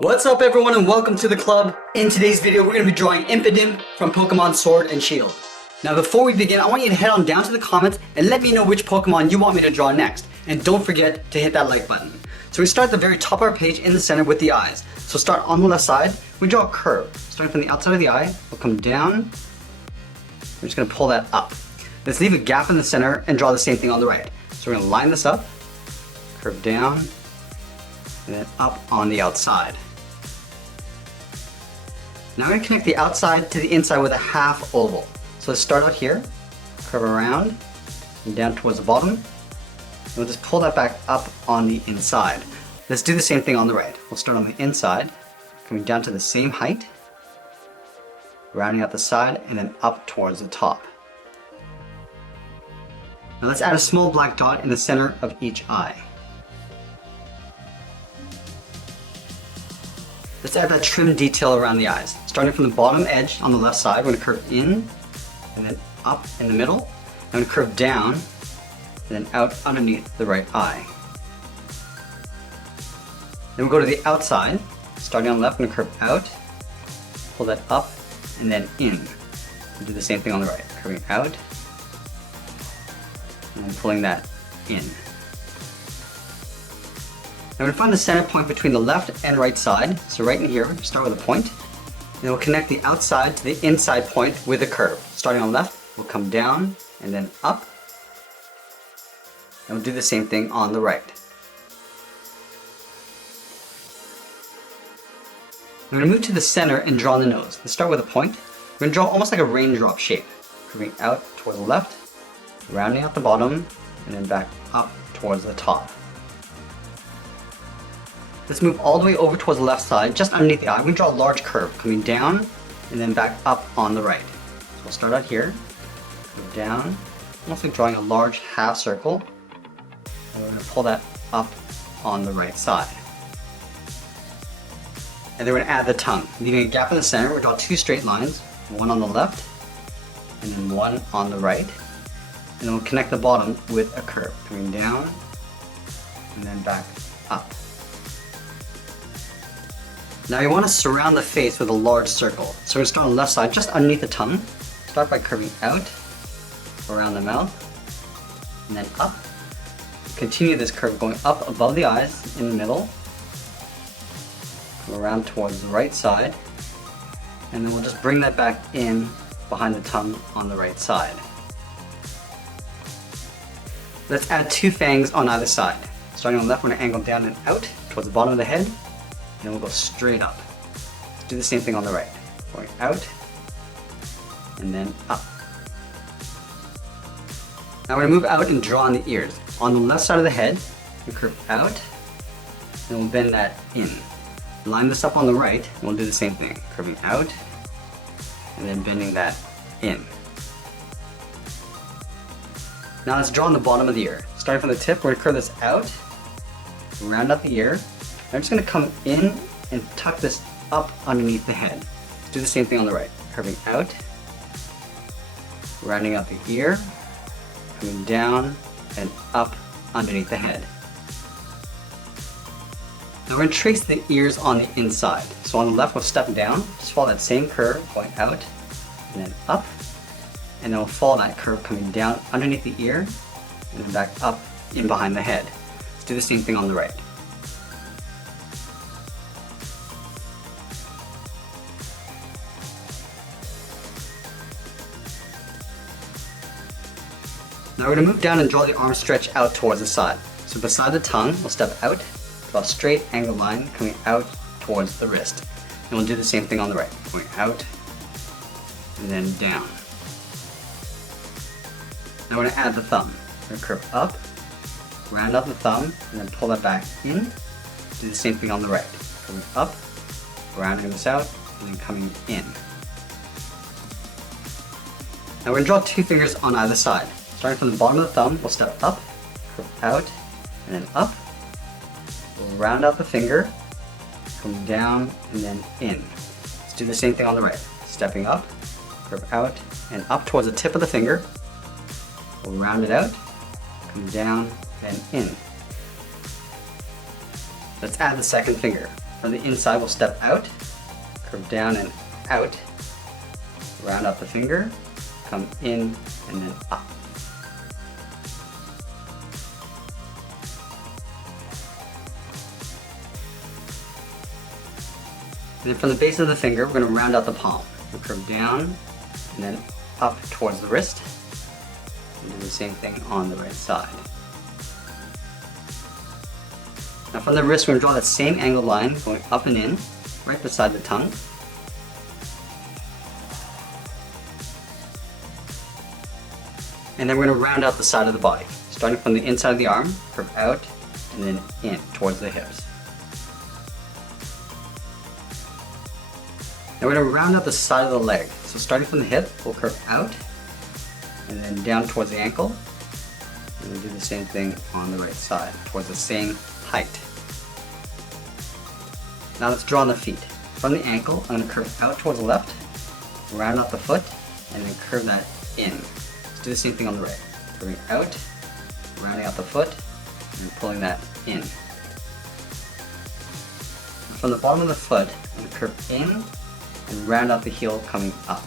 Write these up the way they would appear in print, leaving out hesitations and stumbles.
What's up everyone and welcome to the club. In today's video we're going to be drawing Impidimp from Pokemon Sword and Shield. Now before we begin, I want you to head on down to the comments and let me know which Pokemon you want me to draw next. And don't forget to hit that like button. So we start at the very top of our page in the center with the eyes. So start on the left side, we draw a curve. Starting from the outside of the eye, we'll come down. We're just going to pull that up. Let's leave a gap in the center and draw the same thing on the right. So we're going to line this up, curve down, and then up on the outside. Now I'm going to connect the outside to the inside with a half oval. So let's start out here, curve around, and down towards the bottom. And we'll just pull that back up on the inside. Let's do the same thing on the right. We'll start on the inside, coming down to the same height, rounding out the side, and then up towards the top. Now let's add a small black dot in the center of each eye. Let's add that trim detail around the eyes. Starting from the bottom edge on the left side, we're going to curve in, and then up in the middle. I'm going to curve down, and then out underneath the right eye. Then we'll go to the outside. Starting on the left, I'm going to curve out, pull that up, and then in. We'll do the same thing on the right. Curving out, and then pulling that in. Now we're going to find the center point between the left and right side. So right in here, start with a point. Then we'll connect the outside to the inside point with a curve. Starting on the left, we'll come down and then up. And we'll do the same thing on the right. We're going to move to the center and draw the nose. Let's start with a point. We're going to draw almost like a raindrop shape. Curving out towards the left, rounding out the bottom, and then back up towards the top. Let's move all the way over towards the left side, just underneath the eye. We draw a large curve, coming down and then back up on the right. So we'll start out here, go down, almost like drawing a large half circle. And we're going to pull that up on the right side. And then we're going to add the tongue. Leaving a gap in the center, we'll draw two straight lines, one on the left and then one on the right. And then we'll connect the bottom with a curve, coming down and then back up. Now you want to surround the face with a large circle. So we're going to start on the left side, just underneath the tongue. Start by curving out, around the mouth, and then up. Continue this curve going up above the eyes, in the middle. Come around towards the right side. And then we'll just bring that back in behind the tongue on the right side. Let's add two fangs on either side. Starting on the left, we're going to angle down and out towards the bottom of the head. And we'll go straight up. Let's do the same thing on the right. Going out, and then up. Now we're going to move out and draw on the ears. On the left side of the head, we curve out, and we'll bend that in. Line this up on the right, and we'll do the same thing. Curving out, and then bending that in. Now let's draw on the bottom of the ear. Starting from the tip, we're going to curve this out, round out the ear. I'm just going to come in and tuck this up underneath the head. Let's do the same thing on the right. Curving out, rounding out the ear, coming down and up underneath the head. Now we're going to trace the ears on the inside. So on the left we'll step down, just follow that same curve, going out and then up. And then we'll follow that curve coming down underneath the ear and then back up in behind the head. Let's do the same thing on the right. Now we're going to move down and draw the arm stretch out towards the side. So beside the tongue, we'll step out, draw a straight angled line coming out towards the wrist. And we'll do the same thing on the right, going out and then down. Now we're going to add the thumb. We're going to curve up, round out the thumb, and then pull that back in. Do the same thing on the right. Coming up, rounding this out, and then coming in. Now we're going to draw two fingers on either side. Starting from the bottom of the thumb, we'll step up, curve out, and then up. We'll round out the finger, come down, and then in. Let's do the same thing on the right. Stepping up, curve out, and up towards the tip of the finger. We'll round it out, come down, and in. Let's add the second finger. From the inside, we'll step out, curve down and out, round out the finger, come in and then up. And then from the base of the finger, we're going to round out the palm. We'll curve down and then up towards the wrist. And do the same thing on the right side. Now from the wrist, we're going to draw that same angled line going up and in, right beside the tongue. And then we're going to round out the side of the body. Starting from the inside of the arm, curve out, and then in towards the hips. Now we're going to round out the side of the leg. So starting from the hip, we'll curve out, and then down towards the ankle. And we'll do the same thing on the right side, towards the same height. Now let's draw on the feet. From the ankle, I'm going to curve out towards the left, round out the foot, and then curve that in. Let's do the same thing on the right. Curving out, rounding out the foot, and pulling that in. From the bottom of the foot, I'm going to curve in and round out the heel coming up.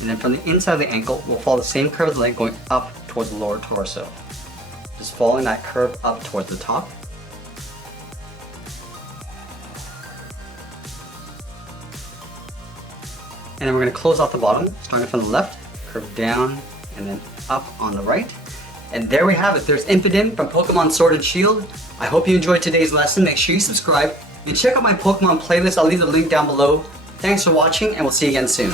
And then from the inside of the ankle, we'll follow the same curve of the leg going up towards the lower torso. Just following that curve up towards the top. And then we're going to close off the bottom, starting from the left, curve down, and then up on the right. And there we have it. There's Impidimp from Pokemon Sword and Shield. I hope you enjoyed today's lesson. Make sure you subscribe and check out my Pokemon playlist. I'll leave the link down below. Thanks for watching, and we'll see you again soon.